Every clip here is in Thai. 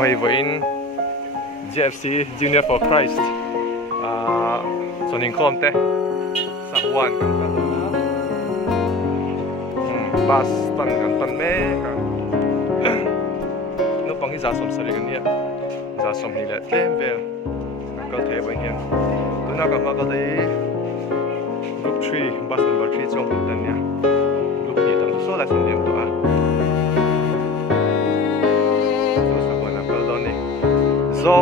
hay với GFC Junior for Christ sonin kom te sakwan bas tan me kan no pang hi za som sari kan nia za som ni le tlem vel kal the bai hian tuna ka ma ka dei group 3 bus number 3 chong tan nia group ni tan so la som dim to a so sakwan kal don ni zo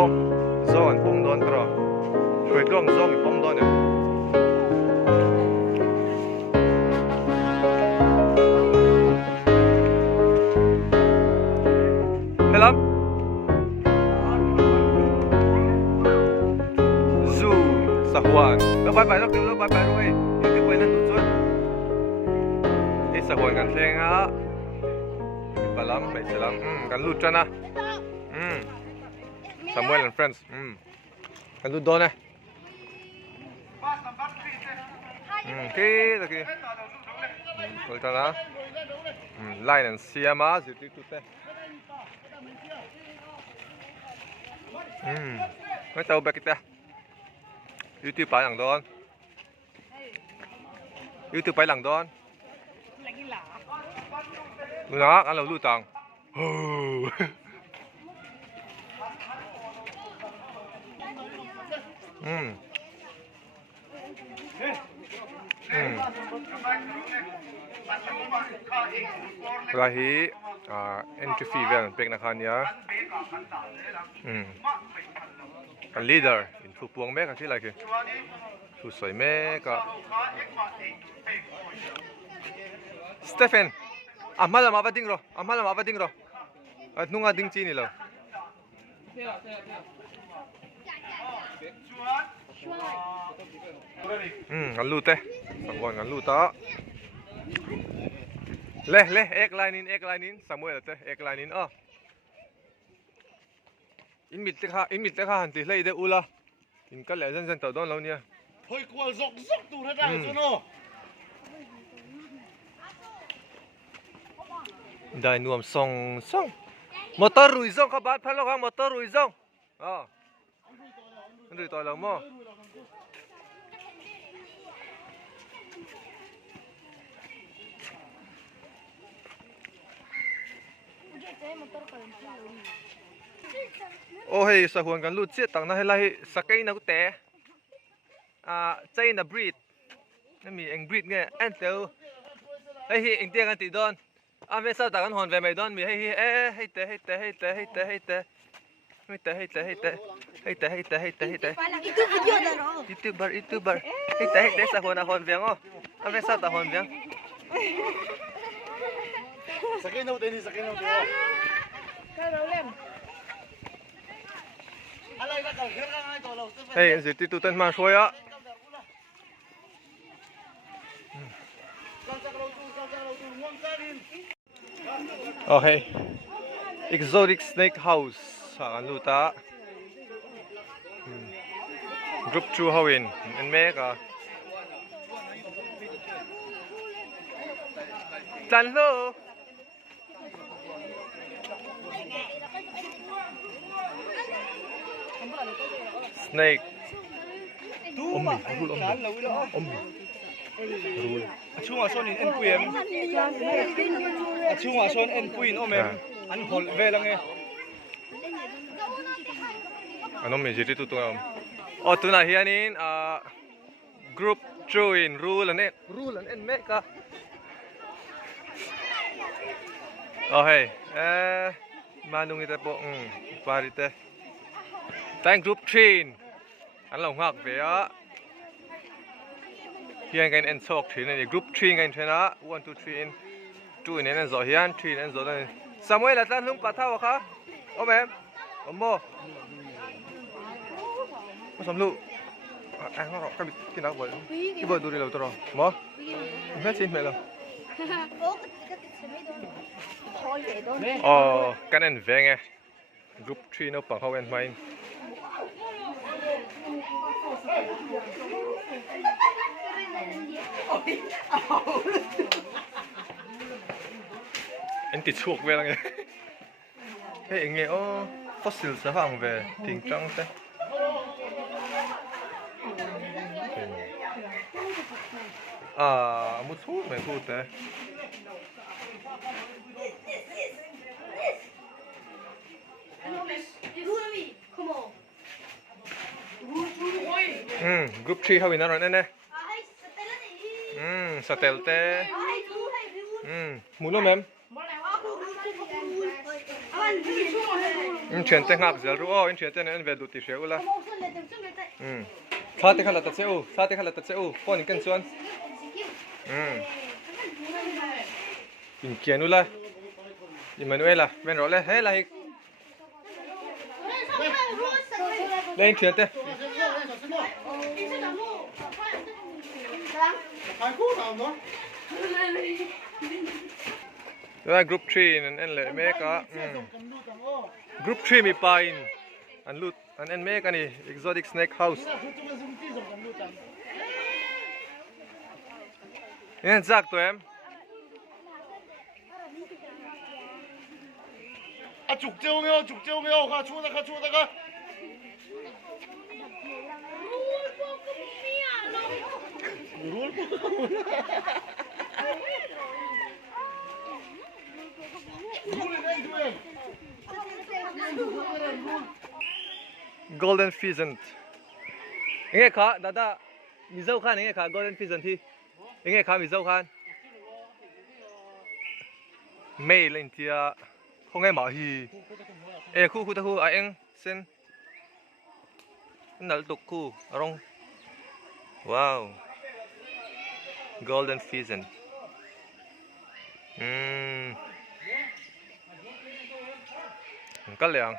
an pom don tro rồi luôn zo mi pom don ne Hello Zoo Sahuan nó bye bye rồi cái quay lên tụt xuống cái Sahuanกันแรงอ่ะปลาไม่ใช่ลำกันลุดจันนะSamuel and friendsกันลุดโดนนะokay okay rồi ta đó line and siama dự định tụt đây mấy tàu bạc kita YouTube phải lằng đón YouTube phải lằng đón lu nó ăn lẩu lu tàng Rahi entry fee vel pek na khania kan leader in thu puang me kan thi lai ki thu soi me ka Stephen amala ma bading ro at nunga ding chi ni lo kan lu te sakwan kan lu ta le ek line in Samuel te ek line in in mit te kha han ti hlei de ula in kal le zan taw don lo nia hoi kwal zok tu ra da zo no dai nuam song motor rui zong kha bat phalo kha motor rui zong rui to lo mo hey Sahuan kan lut chiat tang na helai sakai na te China breed na mi eng breed nge an teu hei hi eng tiang an ti don me sa ta kan hon ve mai don mi hei te YouTuber hei te Sahuan a hon ve ngo me sa ta hon ve sakai no te hey giờ ti tu tân mà thôi á hey exotic snake house ang luta group 2 hawin en me ka tan lo snake ommi rule chunga son in npm chunga son npuin omem an hol velange anom me jiti tu am tu na hianin group join rule and make ka hey manung ite po parite tang group 3 anh lòng ngạc về á hiện cái anh sọc thì này group 3 cái thế nào 1 2 3 in 2 này anh giỏi hiền 3 anh giỏi này Samuel là tan lung pat thao khá ôm em ôm mô có sắm lụ anh nó cái nào vậy cái bờ đuôi lâu rồi mò mẹ xin mẹ rồi cái anh về nghe group 3 nó bằng hậu anh mai anh tịt chuột về là nghe hey nghe fossil sa hang ve ting chang te mu thu me thu te group 3 how in na ron ne satel te mu no mem chuyện tên ngạc giờ rồi anh chuyện tên này anh về đụt tỷ số là sao thế khai là tật xêu sao thế khai là tật xêu con những cân xuân in kia nu là Emmanuel là bên đó là hết là lên chuyện tên đó là group 3 nên anh lại mấy cả group 3 mi pain anh lut anh mấy cái này exotic snake house nên chắc tụi em 죽재우며 죽재우며 가 추워다 가 추워다 가 golden pheasant nghe khá đã mi dâu khan nghe khá golden pheasant thi nghe khá mi dâu khan mày lên tia không nghe bảo hi khu ta khu anh xin nãy tục khu rong wow golden pheasant cái lượng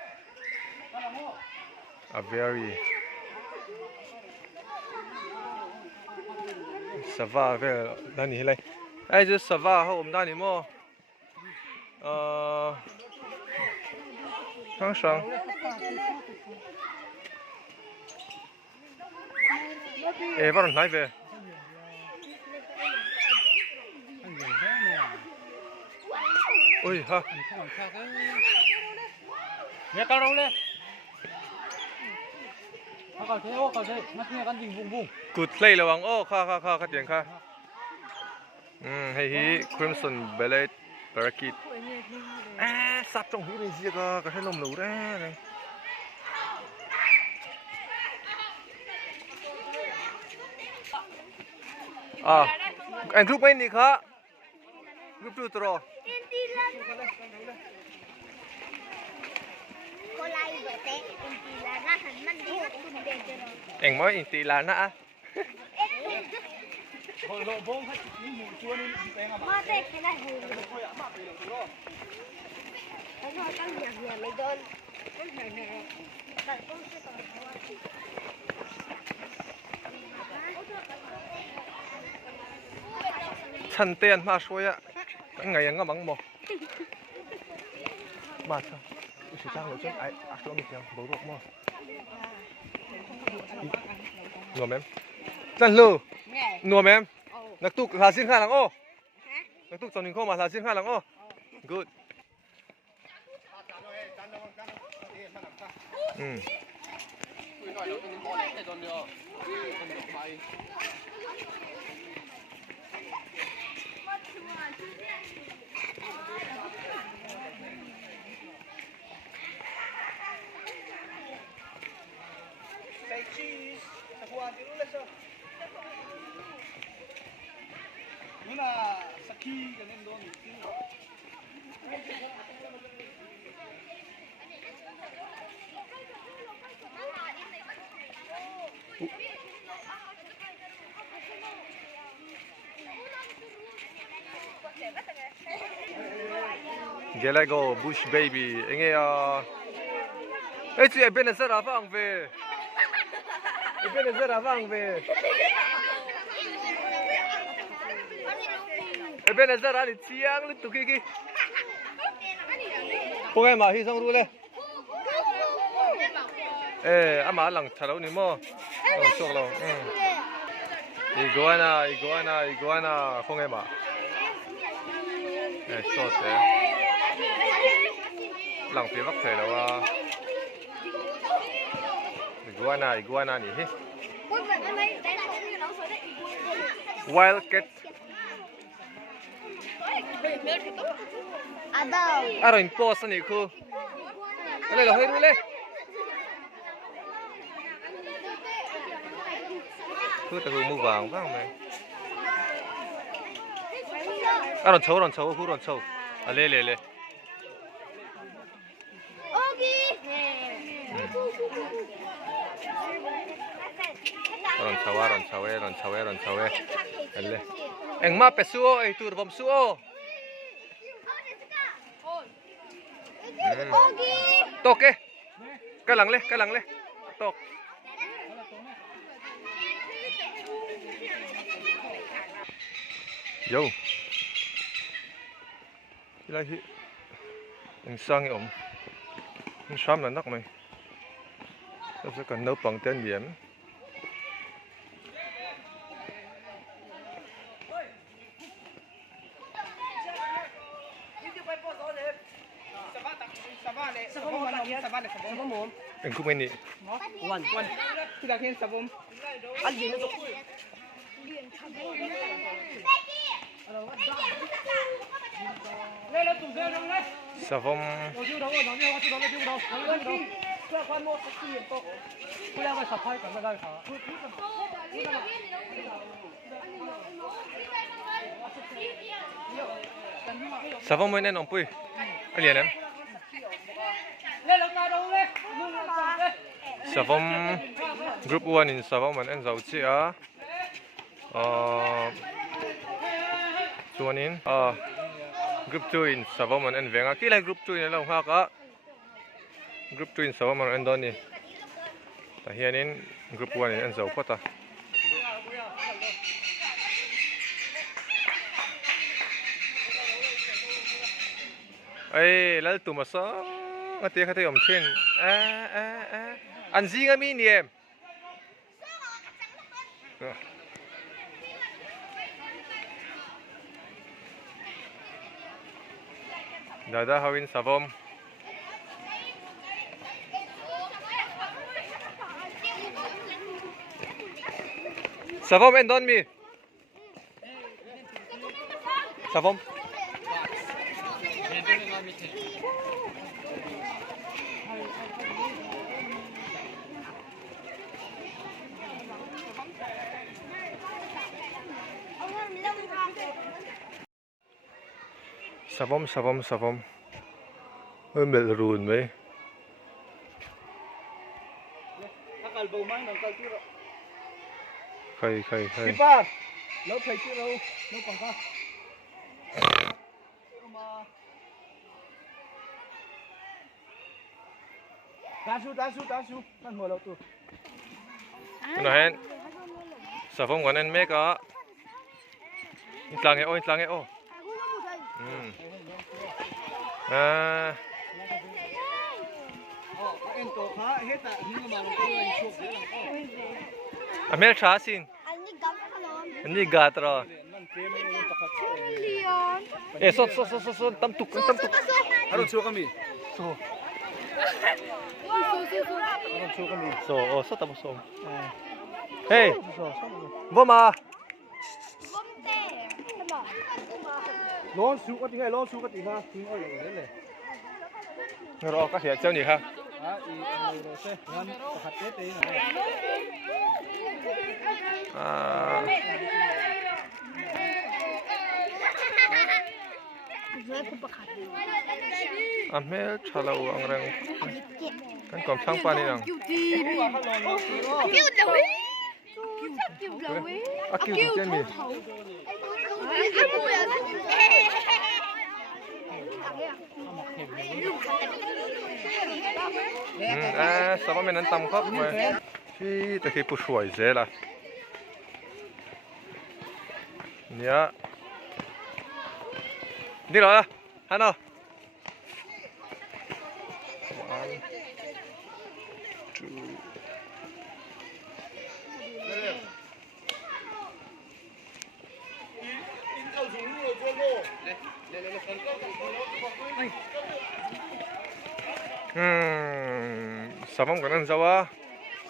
a very sava về đan này lại ai chứ sava hôm đan này mo tháng sáng bắt đầu nói về ôi ha nghe cao đâu lên cao thế ô cao thế mắt nghe căn gì vùng vùng cụt play là bằng ô kha tiếng kha hay hi crimson bellet parakeet sắp trong hũ này gì cơ cái lồng lấu ra này anh group mấy này khá group two rồi anh mới in tì là nã chân tiền mà xôi ạ ngày anh ngắm mò mà sao chỉ trang lối chân ai cho mình bấu ruột mò ngồi em chân lư ngồi em nặc tục là xin khai lắng ô nặc tục chọn những khâu mà là xin khai lắng ô good Muna saki ganun doon. Gelago bush baby nghe ấy chị bên này rất là vang về bên này rất là vang về bên này rất là chiang lên tụi kia cô em mà hi xong luôn ê à mà lằng thà đâu nè mò lằng chọc đâu iguana không em mà ê sốt thế lằng phía bắc thể đâu à iguana ni wildcat aron post ni ku le lo hoi le ku ta ku mu vàng phải không mày aron chou le Ron chawe alle eng ma pe suo ai tur bom suo tok ke ka lang le tok yo lại hi eng sang om eng sham là nắc mày sẽ cần nấu bằng tên điểm anh cũng nghe nị One. Kita kena sabun. Aldi na to. Lên tụi rêu lên. xà phòng xà phòng mới nên ông pui cái liền em xà phòng group 1 in xà phòng mình anh giàu chị à chuan in group 2 in xà phòng mình anh về ngã kỹ lại group 2 này là hoa cả group 2 in xà phòng mình anh đón đi ta hiện in group 1 in anh giàu quá ta ấy là tụi mà sao cái tiếng cái ông trên anh gì cái mi niệm Dada hawin sa vom sa vom and don mi sa vom sa vom hơi mệt rùn vậy Akal bau mang nang kalti ro. khay Pipa. Lo khai ti ro. Lo pang ka. Dasu. Nan mo lo tu. nó hen sa vom còn anh mấy có in tlang ô Ento kha heta hinga ma lo ko ni chok de lang ko. Amel trasin ani gatra Man pre me takat. so tam tuk Aro chok kami. so Aro chok kami. so tam so hey voma Lo su ka ti ha. Ting oi le le. rồi các hiện treo nhỉ ha Ha I ro se. Nan takat te te na. Amel chalau ang rang kan kom chang pa ni nang akil chen mi sao mà mình ăn tầm khóc mà khi từ khi bút sủi dễ là nhớ đi rồi hắn đâu sao không có ăn rau à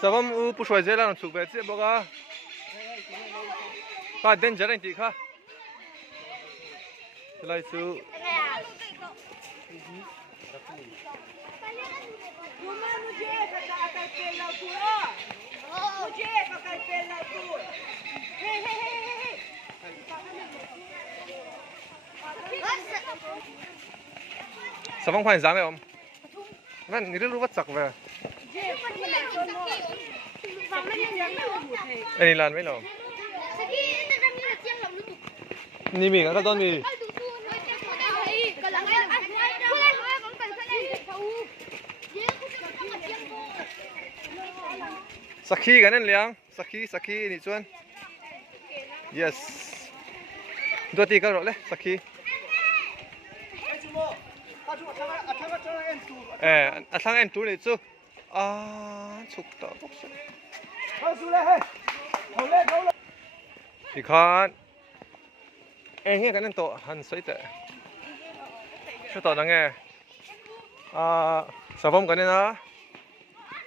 สวมผู้ช่วยเจริญสุขแบบเจ็บบอกว่าป้าเดินจะได้ตีค่ะไล่สู้ สวมความสามารถผมนั่นนี่รู้ว่าจักแบบอันนี้ร้านไม่หรอนี่มีกันก็ต้องมีสักขี้กันนั่นเลี้ยงสักขี้นี่ชวน yes ตัวตีก็รอเลยสักขี้ทั้งเอ็นตัวนี่จูชุกต่อบอกสิพี่ขานเงี้ยกันนั่นโตหันใส่แต่ช่วยต่อนังไงสาวผมกันนี่นะ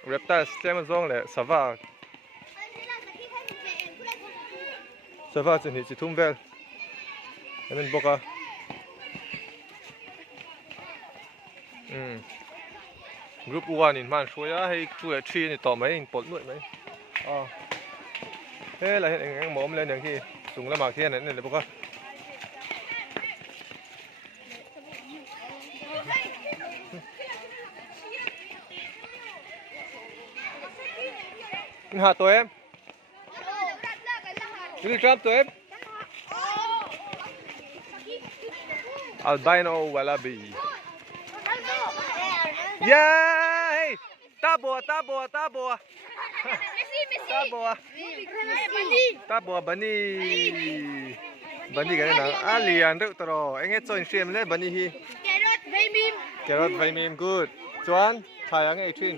เรปเตอร์สเตมซองเลยสาวจะหนีจิทุ่มเบลนั่นบอกว่ากรุ๊ปอ้วนนี่มันช่วยให้ช่วยชีนี่ต่อไหมปลดด้วยไหมเฮ้ยอะไรเห็นอย่างงี้หมอมเลยอย่างที่สูงละหมากเทียนนั่นเลยบอกว่าหาตัวเอ็มดูดิครับตัวเอ็มอัลไบโนวาลาบีเย้ตาบัวบันนี่กันนะเลียนเรื่องตลอดเอ็งเงี้ยจอยเชียมเลยบันนี่ฮีแครอทไวมิม good จวนถ่ายยังไงชิน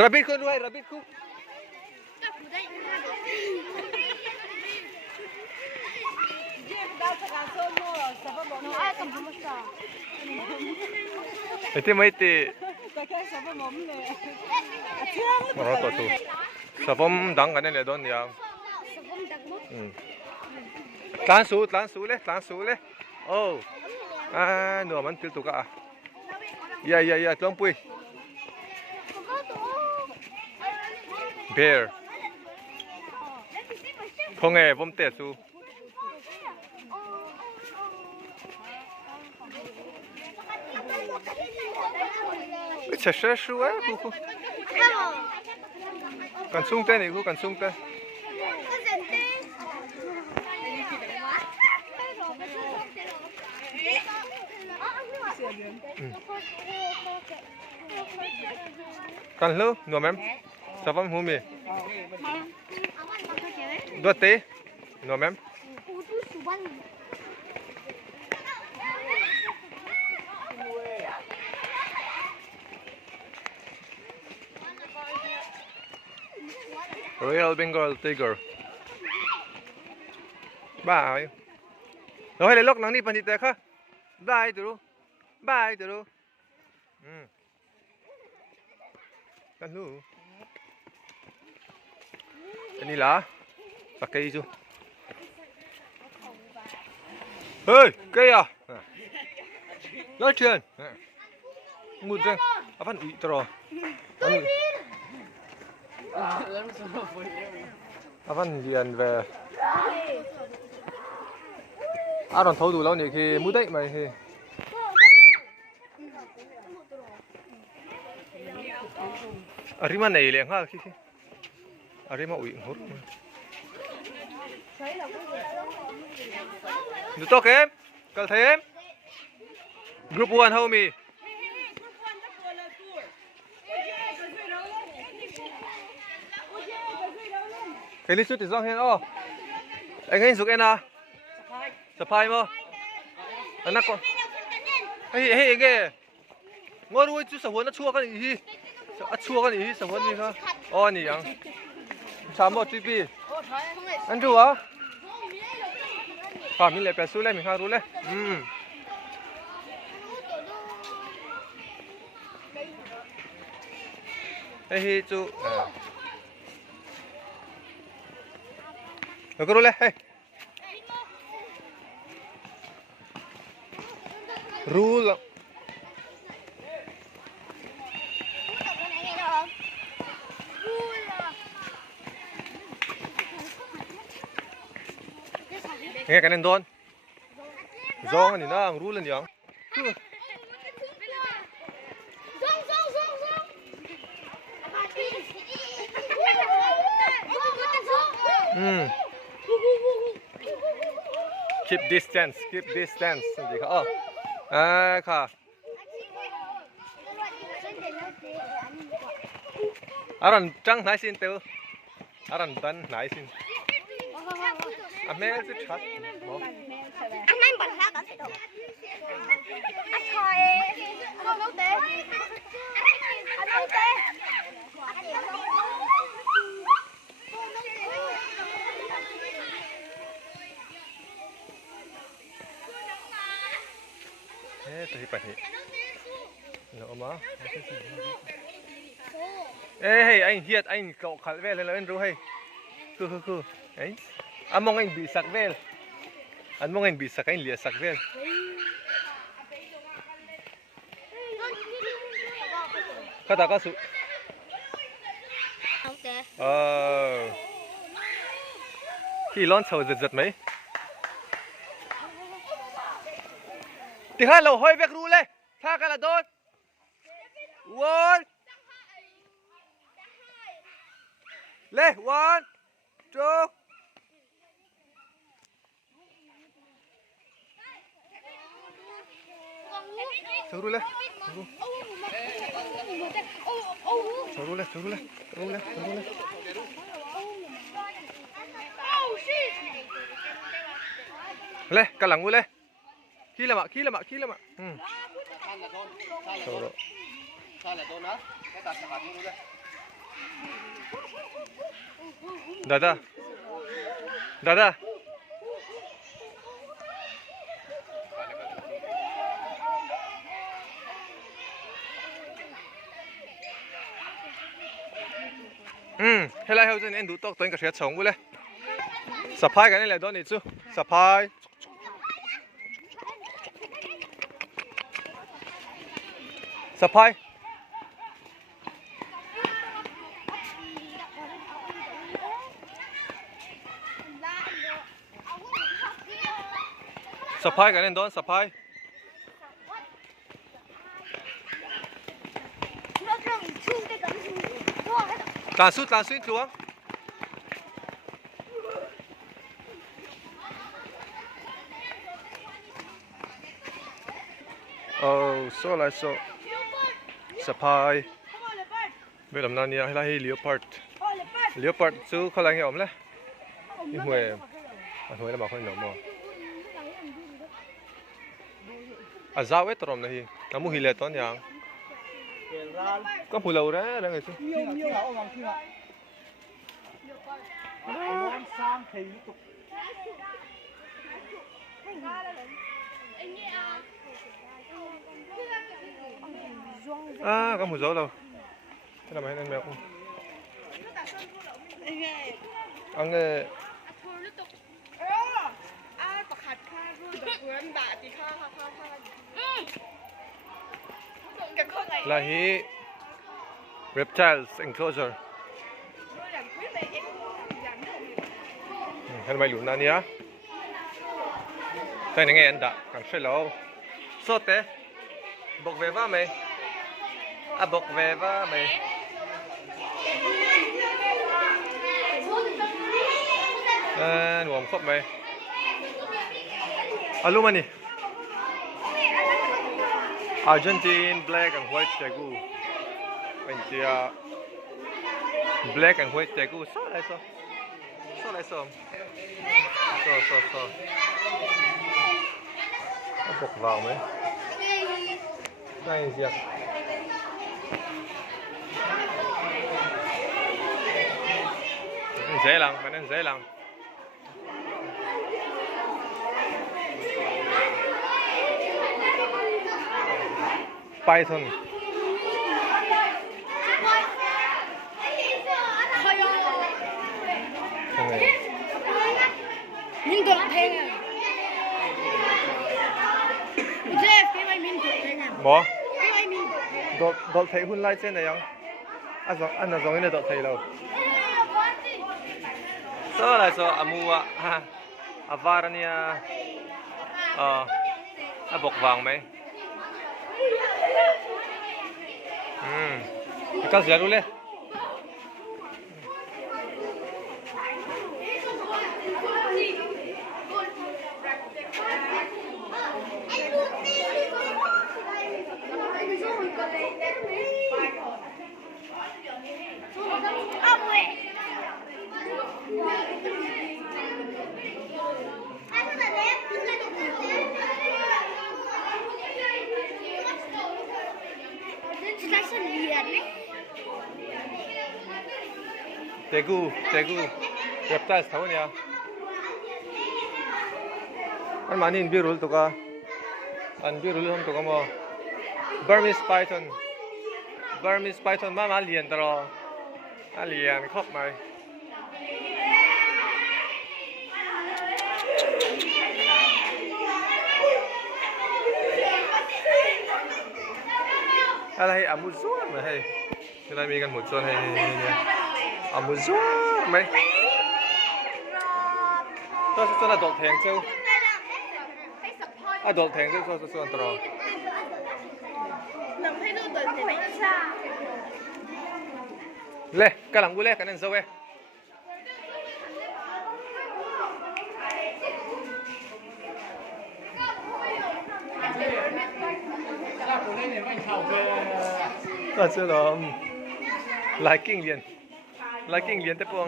รับบิดคุณด้วยรับบิดคุณไอ้ที่ไม่ตีมาเราตัวสะพมดังกันนี่เลยโดนยังหลานสูเลยโอ้หนูมันติดตุกอ่ะอย่าต้องปุย bear พงเอ๋ผมเตะสูเชื่อชัวร์กูกันซุ่งเต้นี่กูกันซุ่งเต้กันลูหนูแม่สาวผมมีด้วยเต้หนูแม่Royal Bengal Tiger บ้าเราให้เลยล็อกหนังนี่ปันจิตแต่ค่ะบ้าไอ้ตัวรู้กันลูอันนี้ล่ะสักกี่จูเฮ้ยเกี่ยร้อยเชียนงูจังapa ui terus apa dian về còn thấu đủ lâu này khi mua đấy mày thì Arima này liền ha khi Arima ui hốt được tốt em cần thấy em group 1 homie cái lý suất thì do hen anh ấy dục em à supply mà anh nãy con hey cái ngồi đuôi chú sầu nó chua cái gì chua cái gì sầu gì cơ nhỉ yang chạm một tí anh chú à mình lại phải xuống lên mình khai rồi lên hey chú rồi có rồi hey rule nghe cái này đón gió thì nó rule lên gì không keep distance gì cả à cả aran trăng nãy xin tiêu aran ban nãy xin à mẹ sẽ chặt anh anh bật ra cả cái đồ anh thôi anh lâu té anh lâu té tadi pagi nó mà ê hey anh hiệt anh cậu khát về lên lên rồi hey cứ ấy anh mong anh bị sặc về anh mong anh bị sặc anh liệt sặc về cái ta có sự khi lon sầu giật mấy thì hai lầu hơi việc ru lên tha cái là đôi one lên one two sầu ru lên lên cái lằng lên khi là mà Dada hay là heo chân em đủ tóc tôi cái sống vậy sập hai cái này là đó này chứ sập hai Supply cái này đó supply. Tàn suốt xuống. So lại so. Supply. Bây làm nào nhỉ? Hay là leopard. Leopard chứ không là nghe ổn đấy. Nhưng huề là bảo không nổi mà. À giao ấy trom này, namu hilet ton yang. Có pulau ra đang người chứ. À có một dấu đâu. Thế là mày ăn mèo không? Ăn nghe. Lahi reptiles enclosure. Hay mày lùn nani á? Tay này nghe anh đã, càng say lâu. Sốt thế, bọc về va mày. À bọc về va mày. Nuông khóc mày. Alumani. Argentine black and white tegu. Anh black and white tegu. So lại so. Nó bọc vào mấy. Này diệt. Dễ lắm, phải nên dễ lắm. Python. mình được thế à? Thế cái mày mình được thế à? บ่ Cái mày mình được thế à? โดดเทหุ่นไล่เส้นได้ยังอันนั้น2นี่โดดเทแล้วโซ่อะไรโซ่อามัวอาวาร์เนี่ยบอกวางไหมก็เสียรู้เลย 대구 랩타스 타고냐 많이 인비를 도가 안비를 한 도가 뭐 버미스 파이톤 마 알리엔 들어 알리엔 컵 마이อะไรอ่ะมุดซ้วนมาให้เรามีกันหมุดซ้วนให้เนี่ยอ่ะมุดซ้วนไหมตัวส่วนอ่ะดอกแทงเจ้าอ่ะดอกแทงเจ้าส่วนตลอดเล่กำลังกูเล่กันนั่นเจ้าเว้ยก็เจอแล้วไลกิ้งเรียนแต่ปวง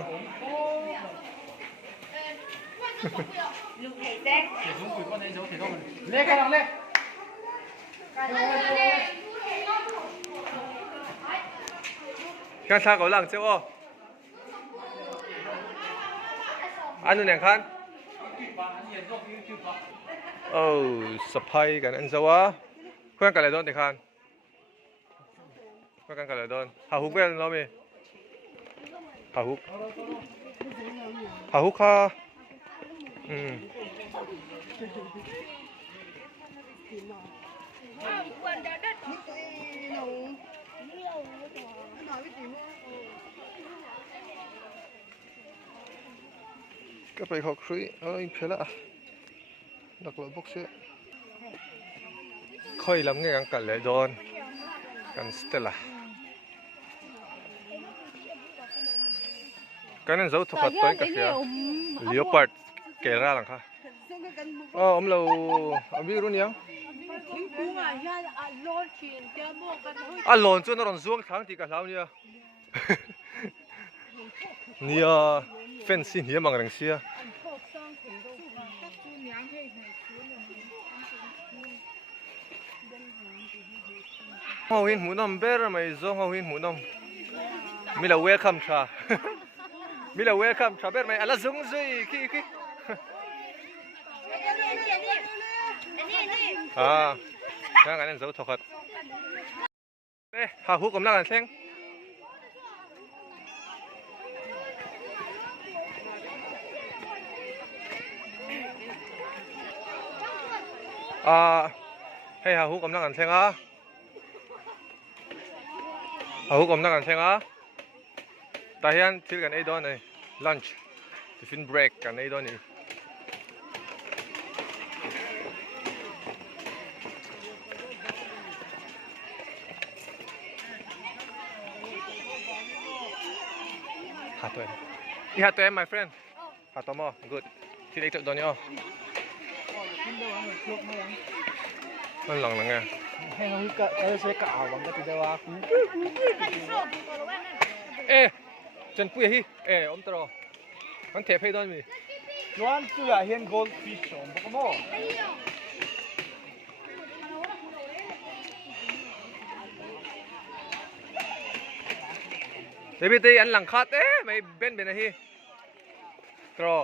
เล็กกันเล็ก看他狗浪就哦，安นู้นแข่งขันสะพายกันอันเจ้าวะเพื่อนกันเลยโดนติคันเพื่อนกันเลยโดนหาฮุกเว้ยเรามีหาฮุกค่ะก็ไปเขาคุยเพลอะดักหลบพวกเสียค่อยลำเงี้ยกันเลยโดนกันสเตล่ากันนั่นจะถูกขัดตัวกับเสียเลี้ยวปัดเกล้าหลังค่ะเราวิรุณยังหลอนจนเราจ้วงทั้งที่กับเราเนี่ยเนี่ยเฟนซี่เนี่ยมังเริงเสียเขาเห็นหมูน้ำเบอร์ไม่จ้องเขาเห็นหมูน้ำมีเราเวลคัมชามีเราเวลคัมชาเบอร์ไม่อะไรจ้องจุยขี้งั้นกันนั่นจะถูกขัดหาฮุกกำลังกันเซ็งให้หาฮุกกำลังกันเซ็งหาฮุกกำลังกันเซ็งแต่เฮียนที่กันไอ้ดอนไอ้ลันช์ทิฟินเบรกกันไอ้ดอนนี่หาตัวนี่หาตัวmy friend หาตัวมั้ง good ที่เล็กตัวนี้มันหลังไงให้เขาก็ใช้กาวบังก็ติดได้ว่าจันปุยฮีอมตรอมันเทปให้ดอนมีย้อนตัวเห็น goldfish ผมบอกว่าเดี๋ยวพี่ตีอันหลังคัดไม่เป็นนะฮีตรอ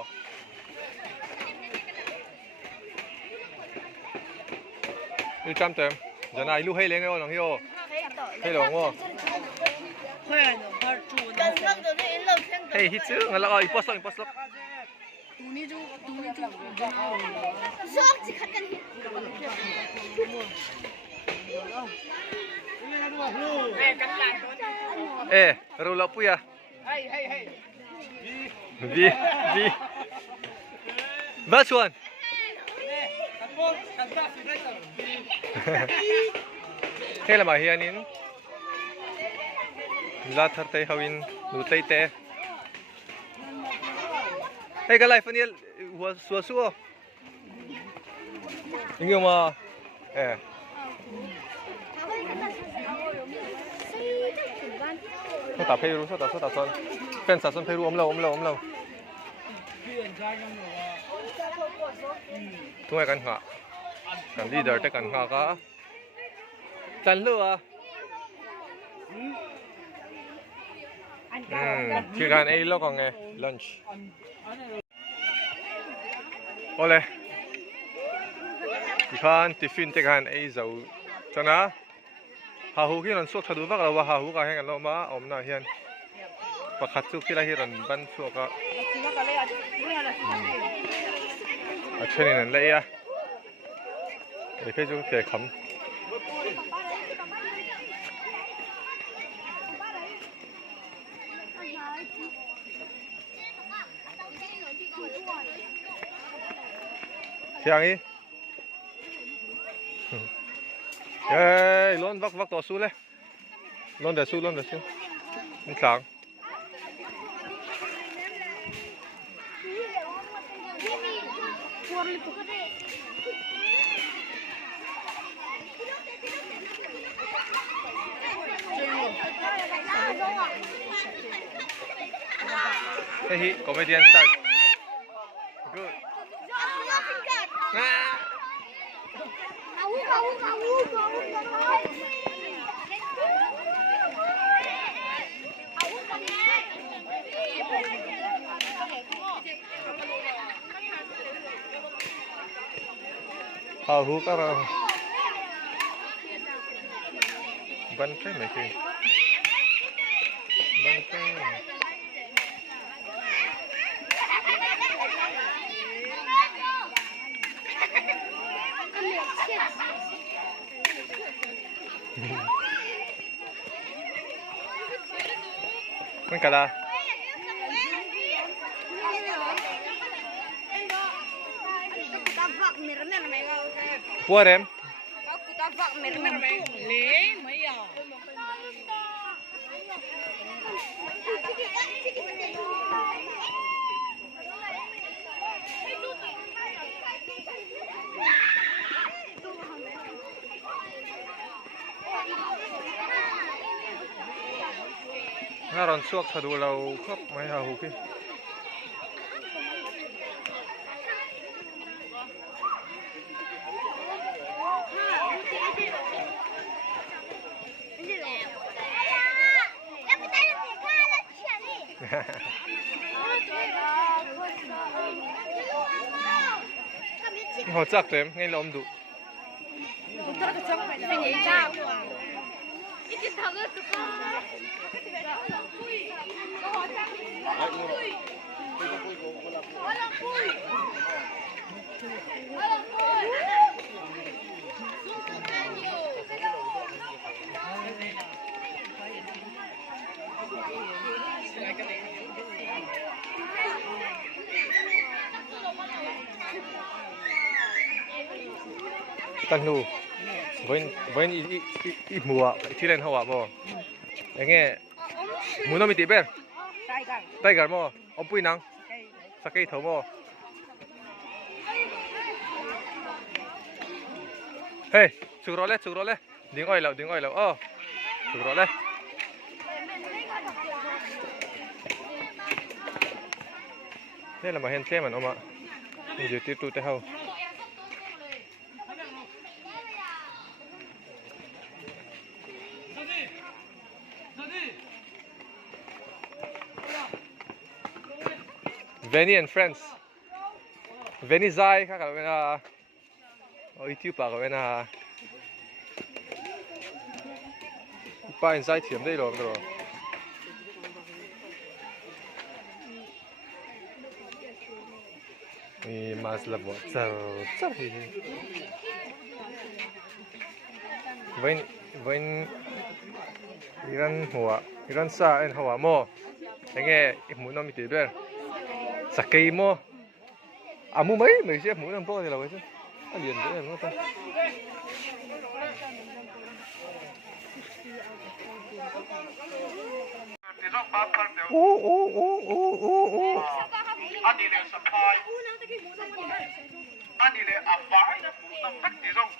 นี่จำเต็มจะนายลูกให้เลี้ยงไงวะน้องฮิโอให้หลงวะเฮ้ยฮิตซื้องั้นแล้วอีปอสล็อก 수학지 가까이. roll up ya. Vi. Best one. Thế là mà hiền in. La thar tay hawin nu tay te. Hey cái này phân yên xua xua. Nhưng mà sao tập Peru sao tập son. Fan sao son Peru om lâu. Tụiกันหากันleader แต่กันหาก็จันเลือคือการไอ้โลกของไง lunch โอเลยที่ผ่านที่ฟินแต่กันไอ้เจ้าจังนะหาหูที่นั่นสวกทะลุบ้างเราว่าหาหูกันให้กันเรามาอมหน้าเฮียนประคัดสุกที่ไรที่นั่นบันสวกก็เช่นนั้นเลยอ่ะเดี๋ยวพี่จะเกะขำเที่ยงนี้เฮ้ยล้นวักต่อสู้เลยล้นเดี๋ยวสู้มันขลังHey, comedian start. Good. Hào hú các bạn. Bắn cái này kì. Bắn cái. Mình cả là Bua em Nga ron suak sa dulaw kop may hahuki. Họ chắc em ngay lom đủ. Tân nu với ít mùa chỉ lên hậu ạ anh nghe muốn nó bị tít bên tay gà mò ông bùi nắng sắc cây thấu mò hey chụp rõ lên đứng ngồi lẩu chụp rõ lên đây là mà hen xem mà ông ạ mình dự tiếp tục tới hậu Venny and friends. Venny Zai ka kami na YouTube pa kami na pa inside team đây rồi rồi. มีมาสลาบเจ้าเจ้าที่วันiran sa en hawa mo enge mu no mi ti ber sakai mo amu mấy chiếc mu nam po thì là vậy chứ liền thế nó ta ô anh đi lên sập bài anh đi lên áp vải tâm đắc gì không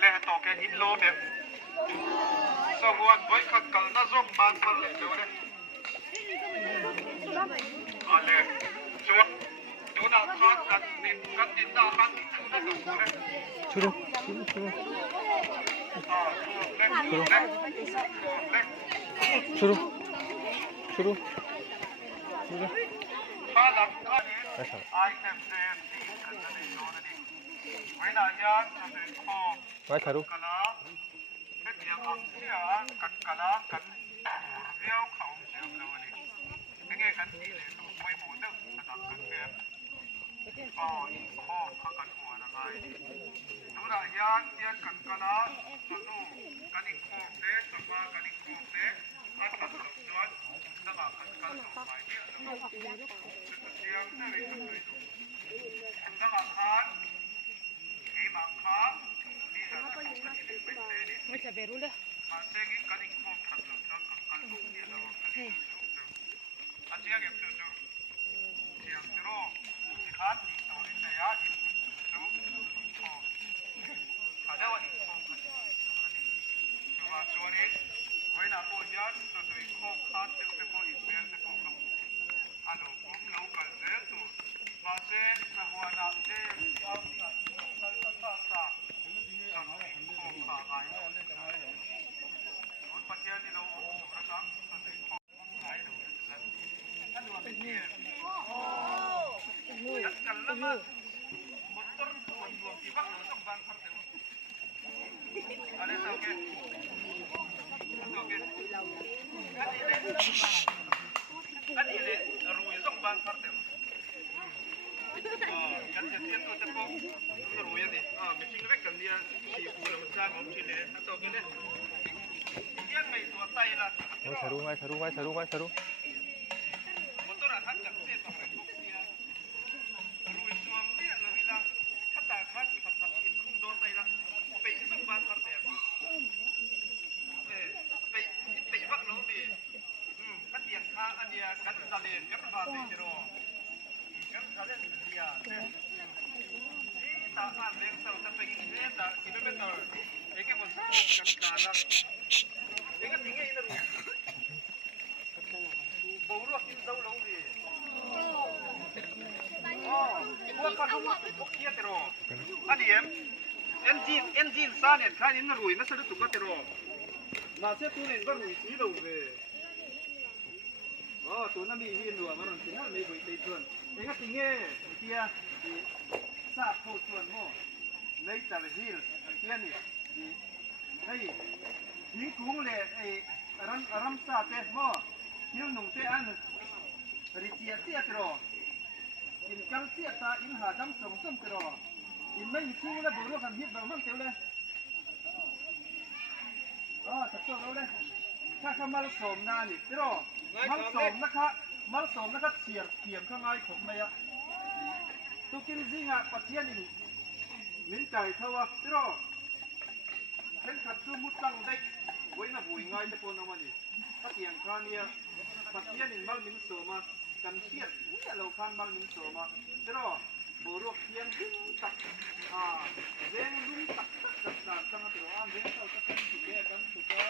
lên tổ cái ít lô đẹp sau quan với khắc cẩn nó giống ban phân lên đâu đấy lên chuột chú nào thoát cắt tin đào khăn nó đủ đấy chú đâu chú đâu chú đâu ai xem thì cần là để cho nó đi với là nhá cho đến kho mai thà đâu cả lá cái tiếng âm thì cắt cả lá cắt riêu khẩu chiều đâu đi cái nghe cắt gì để tụi quay bố được là cắt về kho cắtหัวนะไงดูนะยาเตี้ยกันกันละตัวนู้กันอีกโคเต้สบายกันอีกโคเต้อันตัดตัวนู้นสบายกันกันตัวใหม่เนี่ยสบายเสียงเนี่ยเลยสุดเลยสบายคันไอ้บางคันนี่จะต้องกันอีกเป็นเต้นี่ไม่จะเบรุเลยคันเต้งี้กันอีกโคขัดตัวนั้นกันลูกเนี่ยเรากันอีกอันที่ยังเก็บตัวเสียงที่รู้ที่คัดตัวนี้เนี่ย ada wani ko coba suari wai na ko ya to to ko khat te ko email te ko ko alo ko local ze to ba se na huwa na de au na sa sa ko kha ai no patia ni lo ra ka to ko ai lo an wa pe ni ya kallama motor to wa ti ba no to ban khar te Ada tak ke? Ada ke? Kan ini ruih zong ban partem. Kan setiap tu tepuk ruih ni. Mesti nak kan dia si pulau macam om sini. Atau ke ni? Dia mai tua tai lah. mai seru Motor akan tak sih sampai dia. Ruih suam dia lebih lah. Kata kan kata in kum don tai lah.ไปส่งบ้านพักแต่ไปวักน้องดีกันเตียงข้าอันเดียกันซาเลนกันบาเตจิโร่กันซาเลนเดียนี่ตาอ่านเรื่องเสาตะเป็นเนี่ยตาอีเมเตอร์เอกมันกันกาละเอกทิ้งไอ้นั่นบูรัวกินเจ้าลงดีพวกคนพวกเคียเตโร่อันเดียengine sa net kha in rui na sa tu ka tero na se tu nen ba rui si lo ve tu na mi hin lo ma ron tin na me boi te tuan e nga tinge tia sa pho tuan mo nei ta le hil tia ni nei hing kung le ai ram sa te mo hil nung te an ri tia tia tero in kang tia ta in ha dam som som tero in mấy chú là bố nó cần hít vào mang tiêu lên, thật sự đâu đây,ถ้า mal sôm na nè, thế rồi, mal sôm nó khát xiềngข้างในผมเลยอะตุกินจริงอะปัจเจียนนี่มิ้นไก่เท่าอะthế rồi,เห็นขัดซูมุดตั้งได้ไว้น่ะบุยง่ายแต่ปนเอามาดิปัจเจียนข้านี่ปัจเจียนนี่malมิ้นโสมากันเชียดเนี่ยเราข้างmalมิ้นโสมาthế rồiบรวกเทียมดึงตักเร่งดึงตักตักตั้งแต่ว่าเร่งเขาจะเป็นสุดแก่กันสุดก็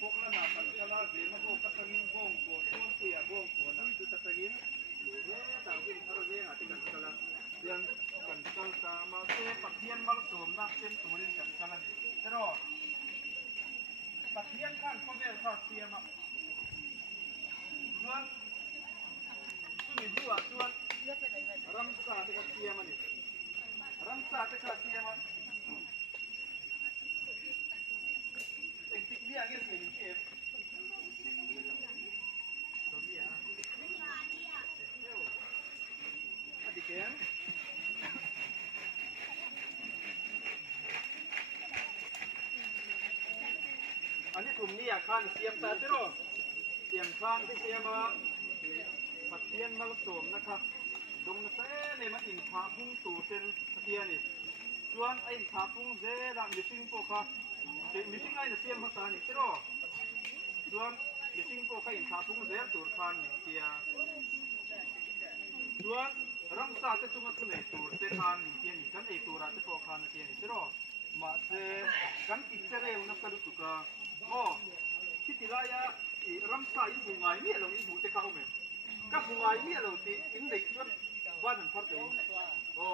พวกละหนามันก็ละเร่งมาพวกกัตมินบ้องปวดช่วงเปียบ้องปวดนั่นคือตักยินเนี่ยต่างกันเขาเร่งอาจจะกันกันละเรื่องกันกันตามาเสียปักเทียนมาสวมนักเต็มตัวนี่กันกันละนี่แต่รอปักเทียนข้างเขาเรียกว่าเทียมอ่ะส่วนมีหัวส่วนRamsa dekat siapa ni? Ramsa dekat siapa? Entik dia ke sini chef? Dia. อันนี้กลุ่มนี้คันเสียมตาติโรเสียมคันที่เสียมาปัดเทียนมาผสมนะครับดงเซ่ในมันอินพาพุ่งตู่เส้นเทียนี่ส่วนไอ้พาพุ่งเซ่ดังมิซิงโปค่ะมิซิงไอ้เสียมภาษานี่ติโรส่วนมิซิงโปค่ะอินพาพุ่งเซ่ตูดคันนี่เทียส่วนรำซาจะจุงตุนไอ้ตูดเส้นคันนี่เทียนี่กันไอ้ตูราจะโปคันนี่เทียนี่ติโรมาเซ่กันติดเซ่อุนับกระดูกกะโอ้คิดที่ไรอะรำซาอินบุงไงเนี่ยเราอินบุเตะเข้าเมก็บุงไงเนี่ยเราตีอินเด็กจนบ้านมันพัดตัวโอ้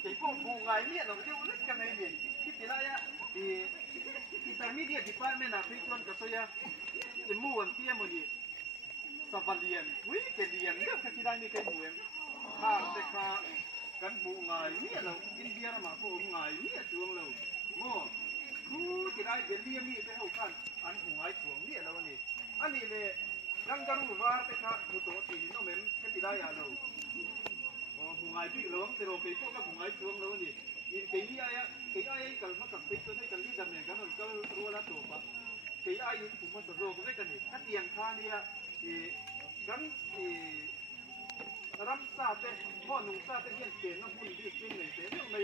แต่พวกบุงไงเนี่ยเราที่อุนับกันในเดือนคิดที่ไรอะที่ตอนนี้เดียร์ดีพาร์ตเมนต์อะพี่ชวนกับโซยาอินมู่วันที่มันยี่สวัสดีอันวิ่งเกลียนเรื่องที่ได้ไม่เคยบุญข้ามแต่ข้ากันบุงไงเนี่ยเราอินเดียมาพวกไงเนี่ยจวงเราโอ้คู่ที่ได้เบลเลียมีไปเอากันอันหัวไอ้ช่วงเนี่ยเราเนี่ยอันนี้เลยรังการูว่าแต่ข้ามุตโตตีนโนเมมแค่ที่ได้ยาเราโอ้หัวไอ้พี่เราแต่เราไปพวกกับหัวไอ้ช่วงเราเนี่ยยินเกี่ยกันมาสับไปจนให้กันที่ดำเนินการนั่นก็รู้แล้วตัวปะเกี่ยอยู่ผมมาสรุปด้วยกันนี่ถ้าเตียงข้าเนี่ยกันรำซาเต้พ่อหนุ่มซาเต้เฮียนเก่งนะหุ่นดีจริงเลยเต้เรื่องอะไร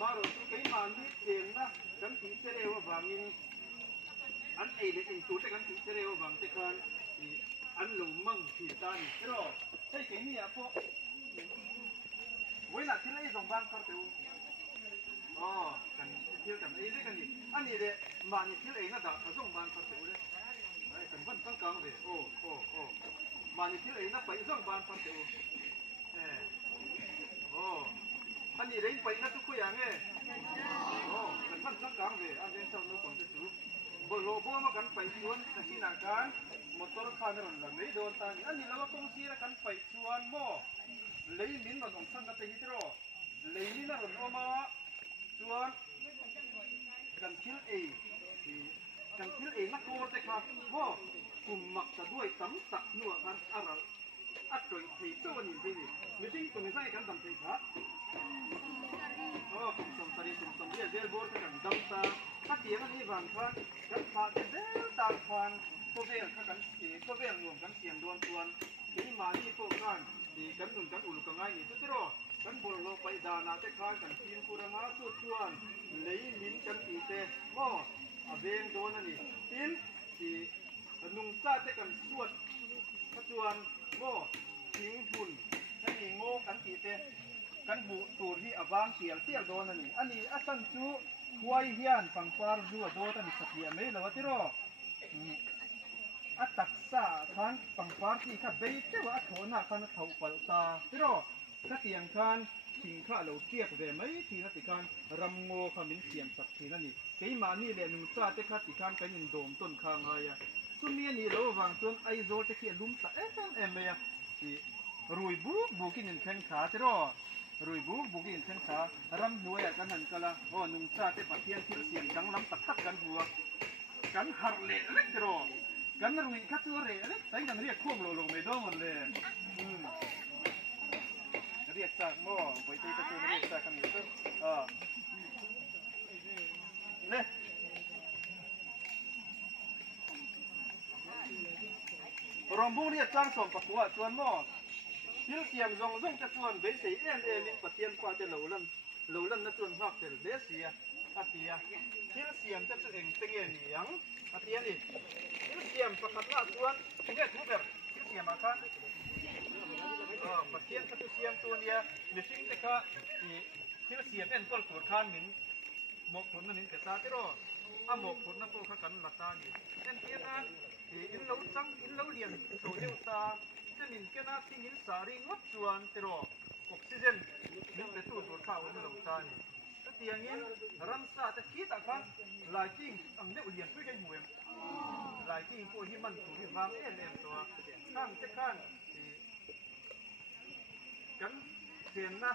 มาเราตัวเกี่ยมันนี่เก่งนะกันที่เจริญว่าบางยินอันเอเด็กตัวแต่กันที่เจริญว่าบางแต่กันอันหนุ่มมั่งที่ตานี่ใช่หรอใช่เก่งนี่อ่ะพวกเวลาที่เราส่งบ้านเขาเต้อ๋อกันเที่ยวกันเอ้ด้วยกันนี่อันนี้เด็กบ้านนี่เที่ยวเองนะแต่เขาส่งบ้านเขาเต้เลยไอ้กันบ้านตั้งกลางเลยโอ้บ้านนี่เที่ยวเองนะไปส่งบ้านเขาเต้โอ้อันนี้เรื่องไปนะทุกอย่างเงี้ยโอ้กันพันสักครั้งเลยอันนี้สาวนุคนจะสู้บอลโลบอมากันไปชวนนักที่นักการมอเตอร์คันนั้นเลยไม่โดนตาอันนี้เราต้องเสียกันไปชวนโม่เลยมินมาต้องสั่งกันไปฮิตโร่เลยมินน่ะเรามาชวนกันคิลเองกันคิลเองนักโกแต่ครับโม่กลุ่มมักจะด้วยตั้มตักนัวกันอะไรอัดจอยที่ตัวนี้ที่นี่ไม่ใช่ตัวนี้ใช่กันตั้มที่ครับโอ้คุณสมศรีคุณสมเด็จเดลบอร์กันดังตาถ้าเกี่ยงนี้บางครั้งกันพาเดลต่างพันก็เวลกันก็เวลรวมกันเสียงดวนชวนที่มานี่พวกกันที่กันนุ่นกันอุ่นกันไงนี่ทุกทีรอกันบอลโลไปดานาเตคานกันทีมกุระมาสุดชวนเลยมินกันอีเตโม่อเวงโดนนี่อินที่นุ่งซาเตกันสวดขจวนโม่ทิ้งหุ่นให้มีโง่กันอีเตกันบุตูที่อวางเสียงเตี้ยโดนนี่อันนี้อัตันจูควายเฮียนฟังฟาร์จูโดนนี่สักอย่างไม่รู้ว่าที่รออัตักษาคันฟังฟาร์ที่ข้าเบี้ยเจ้าอัฐนาคันเขาเปิดตาที่รอข้าเตียงคันทิ้งข้าเราเกียกเวไม่ที่นักติการรำโง่ข้ามินเสียงสักทีนั่นนี่เกี่ยมานี่เลยนุ่งซาเตข้าติการกันยินโดมต้นข้างไงสุมีนี่เราวางจนไอโซเตเขียลุ่มตาเอ็มเมียที่รุยบุกินแข่งขาที่รอรุยบุกินแข่งขารำหัวกันนั่นก็ละโอ้นุ่งซาเตปะเทียนที่เสียงดังลำตักกันหัวกันฮาร์เลเล็กที่รอกันรุยคัตตัวเร่เล็กแต่กันเรียกควงโลไม่โดนเลยเรียกจากหม้อไปตีตะกูเรียกจากกันอยู่ซึ่งเนี่ยรวมบุญเรียกจ้างส่งประกวดส่วนหม้อที่เสียมส่งจะส่วนเบสีมินปะเทียนกว่าจะเหลวลันนั่นส่วนหอกจะเบสีอาเตียที่เสียมจะจุเองเป็นอย่างนี้ยังอาเตียนี่ที่เสียมประคับหน้าส่วนเนี่ยทุกแบบที่เสียมอาคารปะเทียนกับเสียมตัวเนี้ยมีสิ่งที่เขาที่เสียมเอ็นก็ตรวจคานมินหมกผลนั่นมินแต่ตาที่รอหมกผลนั่นพวกเขากันหลักตานี่เอ็นเทียนนะอินเราจังอินเราเลี้ยงโซเดียวตาจะมินแค่นาที่มินสารีงดชวนที่รอออกซิเจนมินเป็นตัวตรวจข้าวอินเราตานี่เตียงนี้รำซาจะคิดอะครับลายกิ้งอังเดียวเลี้ยงด้วยกันหมวยลายกิ้งพวกที่มันถูกที่วางเอ็นตัวข้างจะข้างกันเสียนนะ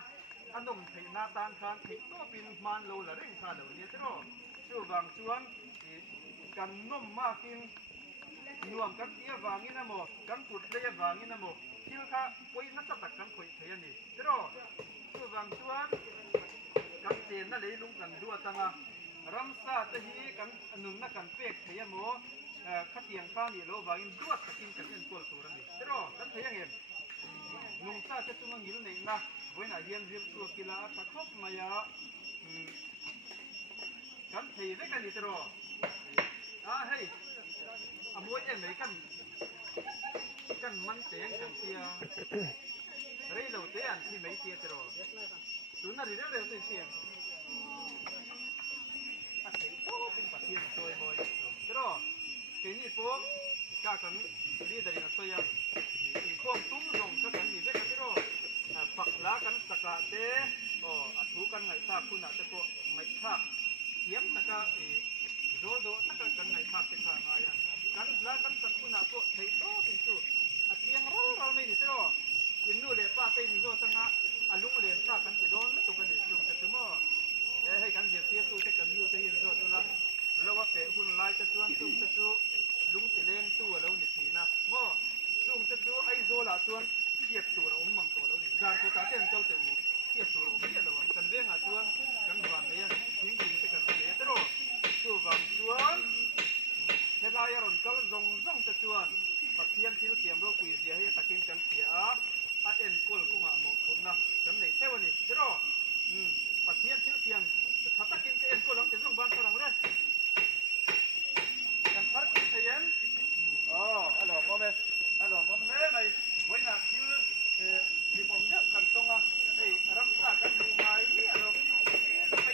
อันนมเทนาตานคานถิตัวปินมันโลละเร่งคาเหล่านี้ที่รอช่วงบางช่วงกันนมมากกินนวมกันเตี้ยวางนี่นะโมกันปุดเลี้ยวางนี่นะโมคิวข้าปุยนักตักกันปุยเทียนี่ที่รอช่วงบางช่วงกันเสียนนั่นเลยลุงกันดัวตังอ่ะ รำซาตะฮีกันหนุนนักกันเปียกเทียมโมขัดเตียงข้าวนี่โลวากินรวดตะกินกันเอ็นตัวตัวนี่แต่รอกันเทียงเองนุ่งซาจะตุ้งยินในนะเว้นอาเฮียนเรียบตัวกีฬาตะคบมายากันเทียงกันนี่แต่รอเฮ้ยอมวยเอ็นไหนกันมันเตียงกันเทียเรื่องเราเตียงที่ไม่เทียแต่รอตุนน่ะเรื่องเราเตียงปัดเห็นโต้เป็นปัดเทียนสวยบ่อยแต่รอเกี่ยนี่พวกกากันดีดารินสวยยังอีกข้อมตุ้มลงก็กันนี่เด็กแต่รอฝักลากันสักละเต้อัดหูกันไงท่าคุณอาจจะพวกไงท่าเทียมตะกะโดโดตะกะกันไงท่าเป็นท่าไงกันลากันสักคุณอาจพวกไทยโตเป็นสุดอัดเทียงเราไม่ดีแต่รอยินดูเลยป้าเป็นโดตั้งอ่ะลุงเลี้ยงท่ากันจะโดนไม่ตกกันเลยลุงจะตัวให้กันเสียตัวจะกันอยู่แต่ยินโดตัวละแล้วว่าเตะหุ่นลายจะตัวตุ้งจะตัวลุงจะเล่นตัวแล้วนี่ทีนะโม่ลุงจะตัวไอ้โซล่าตัวเทียบตัวเรามั่งตัวแล้วนี่การตัวตาเต้นเจ้าตัวเทียบตัวเราไม่ได้หรอกกันเรื่องอ่ะตัวกันวางเนี่ยทิ้งทิ้งจะกันเลยแต่รอตัววางตัวเวลาอย่างนั้นก็ส่งจะตัวปัจเจียนที่เราเสียมเราคุยเสียให้ตะกินกันเสียเอ็นกลกุ้งอ่ะหมกผมนะกันไหนใช่วันนี้แต่รอปัจเจียนที่เสียมถ้าตะกินเอ็นกลหลังจะส่งบ้านฝรั่งเลยกันพักกินเย็นฮัลโหลพ่อแม่ฮัลโหลพ่อแม่ไม่ไว้หนักคิวที่ผมเนี่ยกันตรงอ่ะรักษากันดูไงเนี่ยเราไป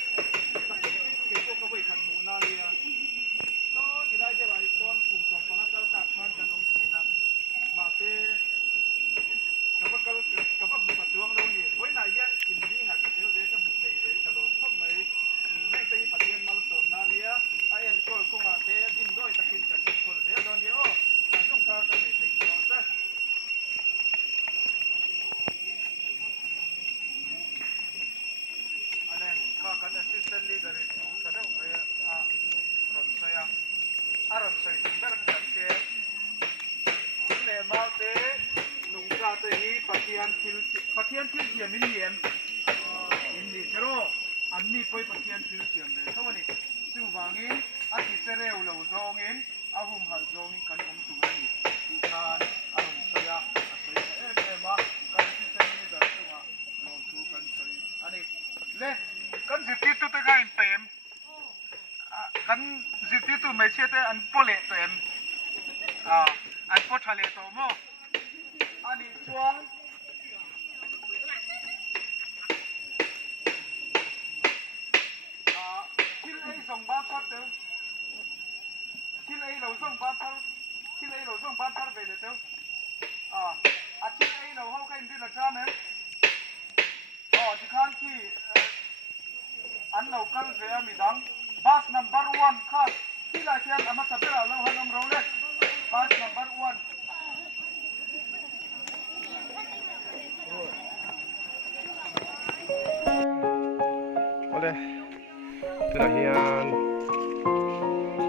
สักทีเกี่ยวกับไว้ขัดหูนาเรียก็ที่ได้เจ้าไอ้ต้นกลุ่มของฟังกันตัดพันกันองค์ทีนะมาเต้กับว่าบุกตัวเราเนี่ยไว้หนักยังกินดีหนักเดี๋ยวเดี๋ยวจะมุดใส่เลยจะลงเข้าไปไม่ตีปะเทียนมาสมนาเรียไอ้เอ็นก็คงมาเตะดินด้วยตะกินกันคนเดียวโดนเดียวต้องการกันไปใส่อีกแล้วซะอันนี้ข้ากัน assistant leader ก็ได้ไปรอนซอยรอนซอยถึงได้กันเสียเลยมาเตะลุงปลาเตะนี้ปะเทียนทิลเสียมินเยียมอินดีเทโรอันนี้ไปปะเทียนทิลเสียมเลยเท่านี้ซึ่งวางอินอาทิตย์เสร็จเราจองอินอาหุ่มหัดจองอินกันตัวนี้อีกการอารมณ์เสียมากันที่เส้นนี้ได้ตัวลองดูกันใส่อันนี้เล่กันสิที่ตัวก็อินเต็มกันสิที่ตัวไม่เชื่อแต่อันโปเล่เต็มอันโปทะเลตัวมั้งอันนี้ช่วงที่ไอ้ส่งบ้านพักเต้ที่ไอ้เราส่งบ้านพักที่ไอ้เราส่งบ้านพักไปเลยเต้ที่ไอ้เราเข้ากันที่ละจ้ามั้ยที่ข้างที่อันเรากันเรียมีดังบัส number 1ค่ะที่ละเทียนอามาสับเปล่าเราหันเราเล็กบัส number 1เอาเลยตัวนี้ยัน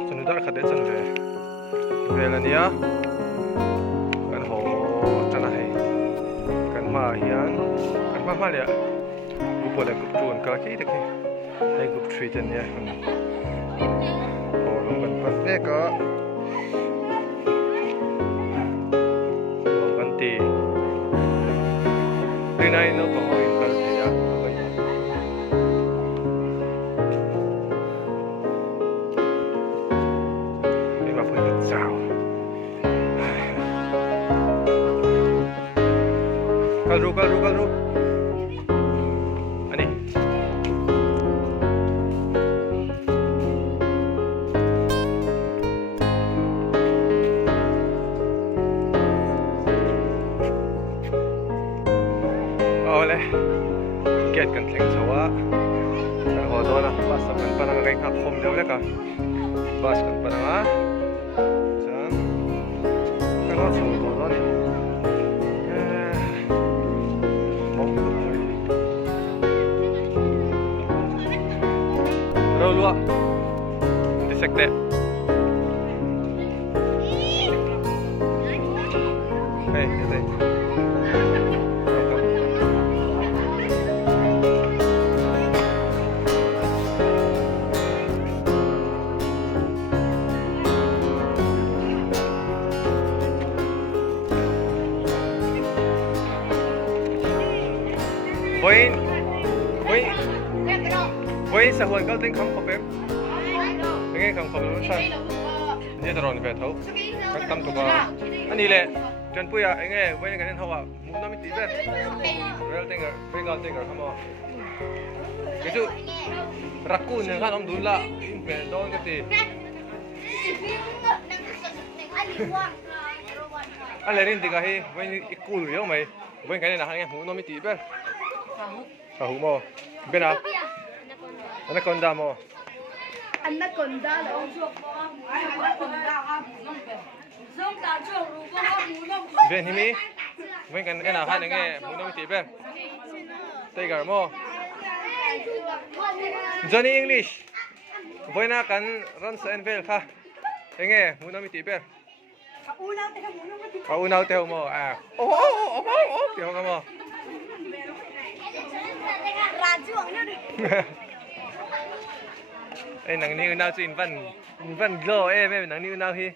จนได้ขัดได้จนเลยเวลาเนี้ยกันโหจะไหนกันมาเฮียนกันมาเลยกูปวดเลยกูปวดกระกี้เด็กนี่ให้กูทรีตเนี่ยโอ้ลงกันปัดเด็กก็ลงกันตีในนั้นเราต้องเอาอินเตอร์เนียKalau ani oleh get kan tling sawa kan hodo na bas kan parang kay kakom daw le ka bas kan parang jan kan hodo hodo ni Lua disekte gitu Với xã hội cao tinh không có em nghe không có luôn sao như thế rồi về thấu các tâm của bà anh đi lệ chân bùi à anh nghe với cái nên hậu à muốn nó mới tí về rồi tên cái bây giờ tên cái không cái chú rắc cùn này khác ông đúng là về đón cái gì anh lấy đến thì cái với cùn rồi mày với cái này là hai em muốn nó mới tí về hậu mò bên nào Anaconda mo. Anaconda lo. Bên himi. Bên cái nào hai nghe muốn nói tiếng bên. Tiger mo. Johnny English. Với na kan run sa Envel kha. Nghe muốn nói tiếng bên. Unaw teo mo à. Teo ka mo. Ê nắng niu nào chuyện vẫn glo em nắng niu nào hi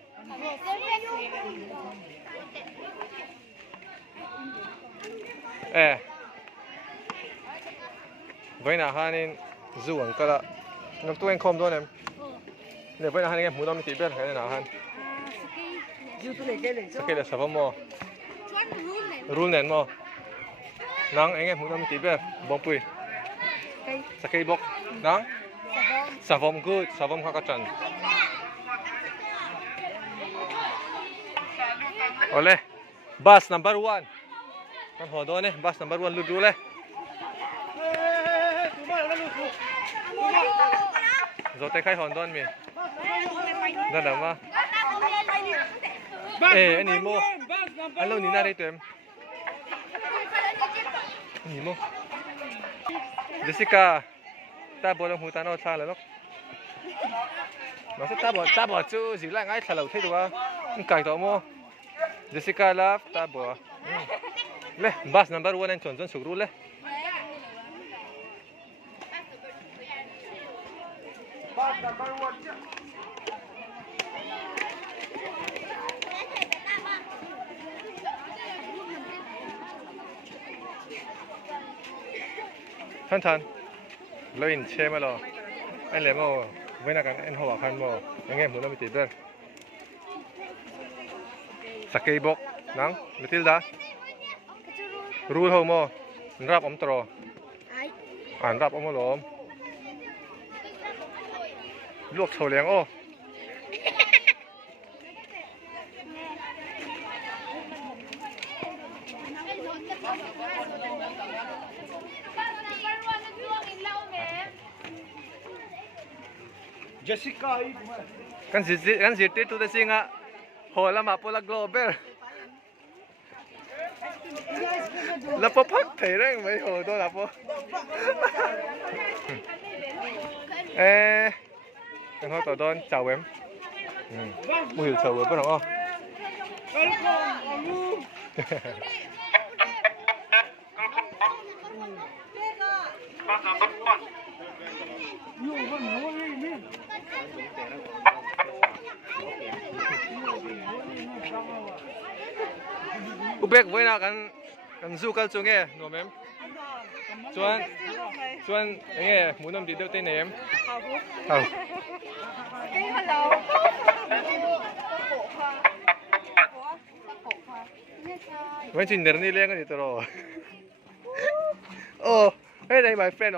ê với nào hai nên du ang cả nó tụi em không thôi em để với nào hai em muốn làm gì biết cái nào han cái là sao mà rule nền mà nắng anh em muốn làm gì biết bông pui sakay bok nắng Savom good, savom kakachan. Ole, bus number 1. Kan hodo ne, bus number 1 ludu le. Zote kai hondon mi. Dada ma. Eh, ani mo. Alo ni nari tu em. Ani mo. Jessica. Ta bỏ lòng hụt ta nó xa là nó sẽ ta bỏ chú gì lại ngay thả lẩu thế được không cài đó mua Jessica là ta bỏ lên bus number 1 anh chuẩn chuẩn sụp luôn lên thân thân lên xe mà lo anh lấy mò với là cái anh hoa khăn mò anh em muốn làm gì đấy sakay bok nắng betul dah rule ho mò rap om tro anh rap om lom luộc sầu liang ô Jessica kan ziti tu desi nga hola mapola global la papak thei reng mai ho do la po kan ho to don chào em mùi chào em không Ubek với nào kan du kal chung nghe no mem chuan nghe muốn làm gì đâu tên này em hào hello vẫn chỉ nở đi lên cái gì thôi oh hey đây my friend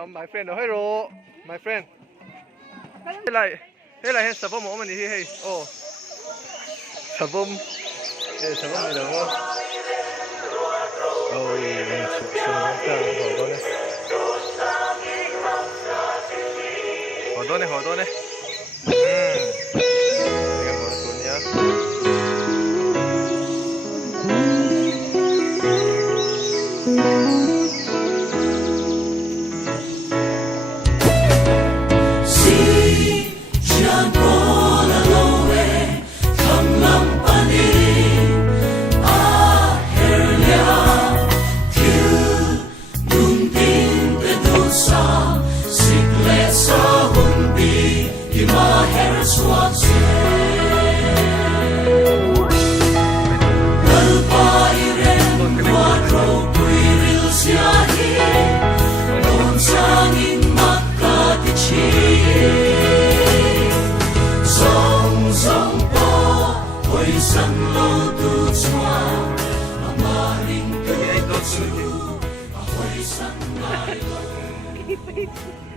hello my friend hey lại sabom mà mình đi hey oh sabom này đâu ôi mình chụp xong họ đó này em hỏi xuống nhá Baby.